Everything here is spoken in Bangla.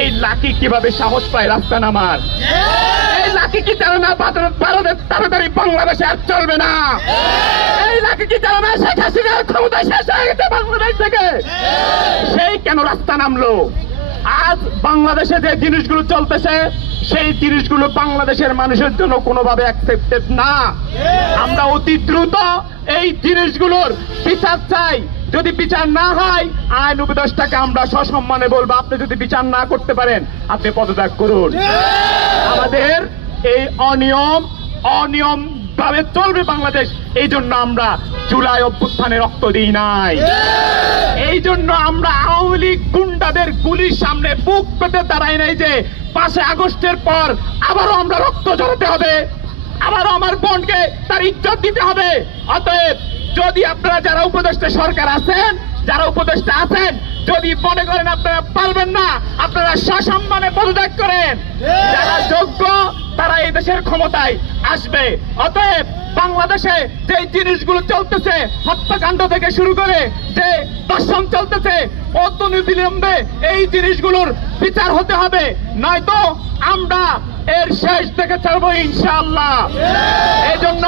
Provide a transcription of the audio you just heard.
এই লাকি কিভাবে সাহস পায় রাস্তা নামার? এই লাকি কি জানে না তাড়াতাড়ি বাংলাদেশে আর চলবে না? এই লাকি কি জানে না শেখ হাসিনার ক্ষমতা শেষ হয়ে গেছে বাংলাদেশ থেকে? সেই কেন রাস্তা নামলো? আজ বাংলাদেশে যে জিনিসগুলো চলতেছে সেই জিনিসগুলো বাংলাদেশের মানুষের জন্য কোনোভাবে অ্যাকসেপ্টেড না। আমরা অতি দ্রুত এই জিনিসগুলোর বিচার চাই। যদি বিচার না হয় আইন উপদেষ্টাকে আমরা সসম্মানে বলবো, আপনি যদি বিচার না করতে পারেন আপনি পদত্যাগ করুন। আমাদের এই অনিয়ম ভাবে চলবে বাংলাদেশ। এই জন্য আমরা জুলাই অভ্যুত্থানে রক্ত দিই নাই। এই জন্য আমরা আওয়ামী লীগ গুন্ডাদের গুলির সামনে বুক পেতে দাঁড়াই নাই যে 5 আগস্টের পর আবারও আমরা রক্ত ঝরাতে হবে, আবারও আমার বোনকে তার ইজ্জত দিতে হবে। অতএব যদি আপনারা যারা উপদেষ্টা সরকার আছেন, যারা উপদেষ্টা আছেন, যদি মনে করেন আপনারা পারবেন না, আপনারা সসম্মানে পদত্যাগ করেন। যারা যোগ্য তারা এই দেশের ক্ষমতায় আসবে। অতএব বাংলাদেশে যে জিনিসগুলো চলতেছে, হত্যাকাণ্ড থেকে শুরু করে যে দর্শন চলতেছে, অনতিবিলম্বে এই জিনিসগুলোর বিচার হতে হবে, নয়তো আমরা এর শেষ থেকে ছাড়বো ইনশাআল্লাহ। এই জন্য